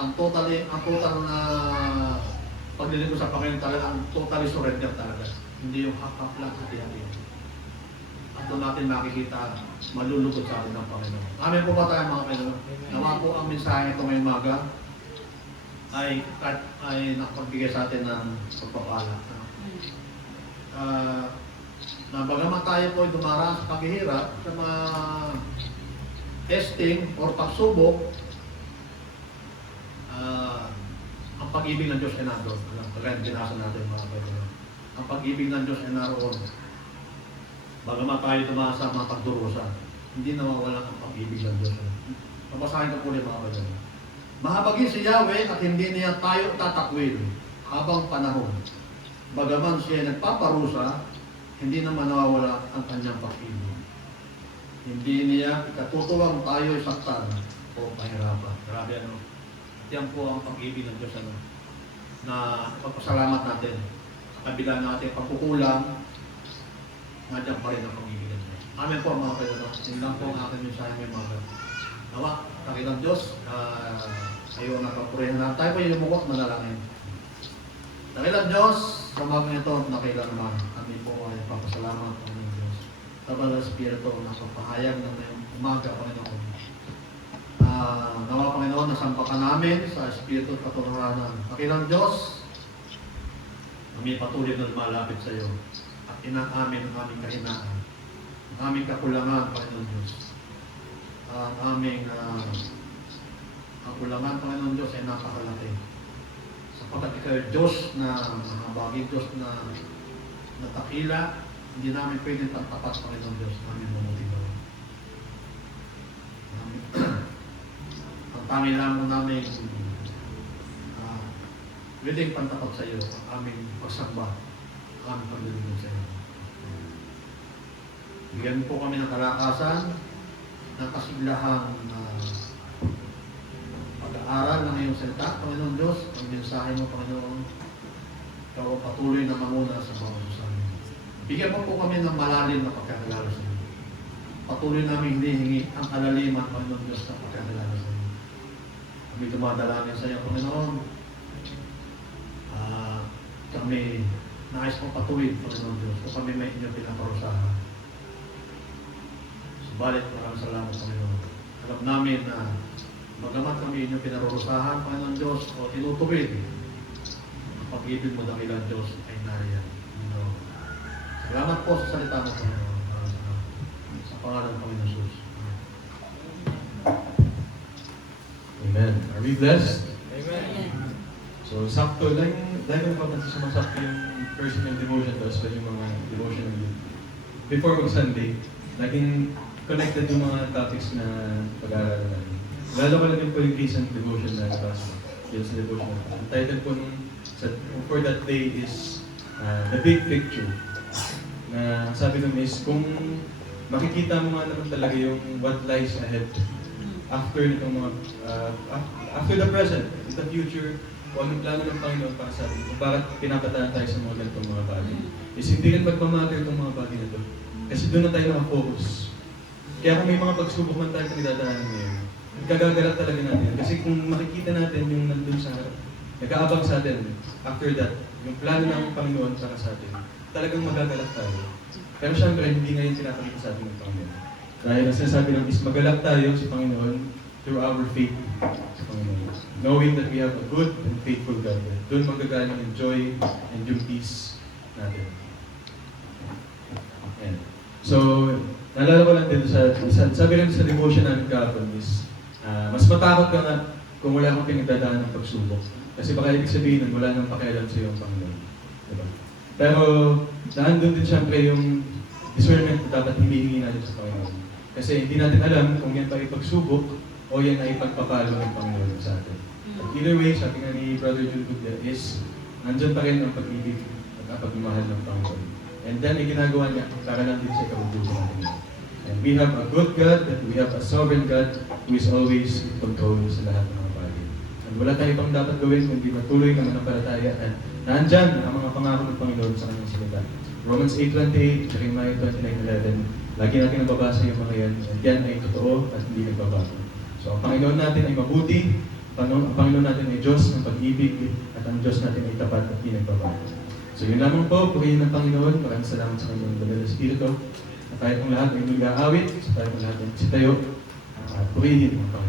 Ang total na paglilingkod sa Panginoon talaga, ang totally surrender talaga. Hindi yung half-half lang sa hati-hati. At doon natin makikita, malulugod sa atin ng Panginoon. Amen po ba tayo mga Panginoon? Nawa po ang mensahe ito ngayong umaga ay nakapagbigay sa atin ng pagpapala. Na bagaman tayo po ay dumaraan sa paghihirap, sa mga testing or pagsubok, ang pag-ibig ng Diyos ay naroon. Kagaya binasa natin mga kapatid. Ang pag-ibig ng Diyos ay naroon. Bagaman tayo dumaraan sa mga pagdurusa, hindi nawawala ang pag-ibig ng Diyos. Pabasahin ko po ulit mga kapatid. Mahabagin si Yahweh at hindi niya tayo tatakwil habang panahon. Bagaman siya nagpaparusa, hindi naman nawawala ang kanyang pag-ibig. Hindi niya ikatutuwang tayo'y saktan o pahirapan. Grabe ano. Yan po ang pag-ibig ng Diyos na pagpasalamat natin. Sa kabila ng ating pagkukulang, nandiyan pa rin ang pag-ibig ng Diyos. Amen po mga kapatid. Hindi lang po ang aking mensahe may mga nawa, kakilang Diyos, ayaw nakapurihan na tayo po yung mukha manalangin. Kakilang Diyos, sa mga ito, nakilang naman. Kami po ay papasalamat po ng Diyos. Tabal na Espiritu na pagpahayag ng umaga, Panginoon. Nawa, Panginoon, nasampakan namin sa Espiritu at katuranan. Kakilang Diyos, kami patuloy na lumalapit sa iyo. At inaamin ang aming kahinaan. Ang aming kakulangan, Panginoon Diyos. Ang aming kakulangan, Panginoon Diyos, ay napakalaki. Sapagkat ikaw ay Diyos na mahabagin, Diyos na natakila, hindi namin pwede tapat, Panginoon Diyos, namin mamuti ba. Tangin lamang namin willing pantakot sa iyo ang aming pagsamba, ang aming paglilingkod sa iyo. Bigyan po kami ng kalakasan, ng kasiglahang pag-aaral ng iyong salita, Panginoon Diyos, ang mensahe mo, Panginoon, ikaw ang patuloy na manguna sa bawat isa amin. Bigyan mo po kami ng malalim na pagkakilala sa iyo. Patuloy namin hinihingi ang kalaliman, Panginoon Diyos, na pagkakilala sa iyo. Kami dumadalangin sa iyo, Panginoon. Kami nais mong patuwid, Panginoon Diyos, kung kami may inyong pinaparusahan. Subalit, maraming salamat, Panginoon. Alam namin na bagamat kami inyong pinarurusahan, Panginoon Diyos, o tinutuwid, ang pag-ibig mo dakilan, Diyos, ay nariyan. Panginoon. Salamat po sa salita mo, Panginoon. Sa pangalan ng Panginoon Jesus. Amen. Are we blessed? Amen. So, sakto lang ko kasi sumasakto yung personal devotion to as well yung mga devotional yun. Before mag-Sunday, laging connected yung mga topics na pag-aaralan namin. Lalo ko lang yung po yung recent devotion na nabasa. Yun sa devotion. Ang title po for that day is The Big Picture. Na sabi nun is, kung makikita mo nga naman talaga yung what lies ahead after nitong mga, after the present, in the future, kung anong plano ng Panginoon para sa atin, kung bakit pinapataan tayo sa mga ganitong mga bagay. Is hindi rin magmamatter itong mga bagay na ito. Kasi doon na tayo nakafocus. Kaya kung may mga pagsubok man tayo pinagdadaanan ngayon, kagagalak talaga natin. Kasi kung makikita natin yung nandun sa harap, nag-aabang sa atin, after that, yung plano ng Panginoon para sa atin, talagang magagalak tayo. Pero syempre, hindi ngayon pinapakita sa atin ng Panginoon. Dahil ang sinasabi lang is magalak tayo sa Panginoon through our faith sa Panginoon. Knowing that we have a good and faithful God. Doon magagaling yung joy and yung peace natin. Ayan. So, naalala ko lang din sabi rin sa devotion namin kahapon is, mas matakot ka nga kung wala kang pinagdadaan ng pagsubok. Kasi baka ibig sabihin nun, wala nang pakialam sa iyong Panginoon. Diba? Pero, nandun din siyempre yung discernment na dapat hinihingi natin sa Panginoon. Kasi hindi natin alam kung yan pa ipagsubok o yan ay pagpapalo ng Panginoon sa atin. Either way, sabi nga ni Brother Jude Gutierrez is, nandyan pa rin ang pag-ibig at pagmamahal ng Panginoon. And then, ay ginagawa niya para lang din sa kabubuhan natin. And we have a good God, that we have a sovereign God who is always in control sa lahat ng mga bagay. And wala tayo pang dapat gawin kundi matuloy na manampalataya at nandyan ang mga pangako ng Panginoon sa kanyang salita. Romans 8:28, Jeremiah 29:11, lagi natin nababasa yung mga yan. And yan ay totoo at hindi nagbabago. So, ang Panginoon natin ay mabuti, ang Panginoon natin ay Diyos ng pag-ibig, at ang Diyos natin ay tapat at hindi nagbabago. So yun lamang po, purihin ng Panginoon, maraming salamat sa kanyang banal na Espiritu, at tayo pong lahat ay nag-aawit, sa tayo pong lahat ay sitayo, at purihin ng Panginoon.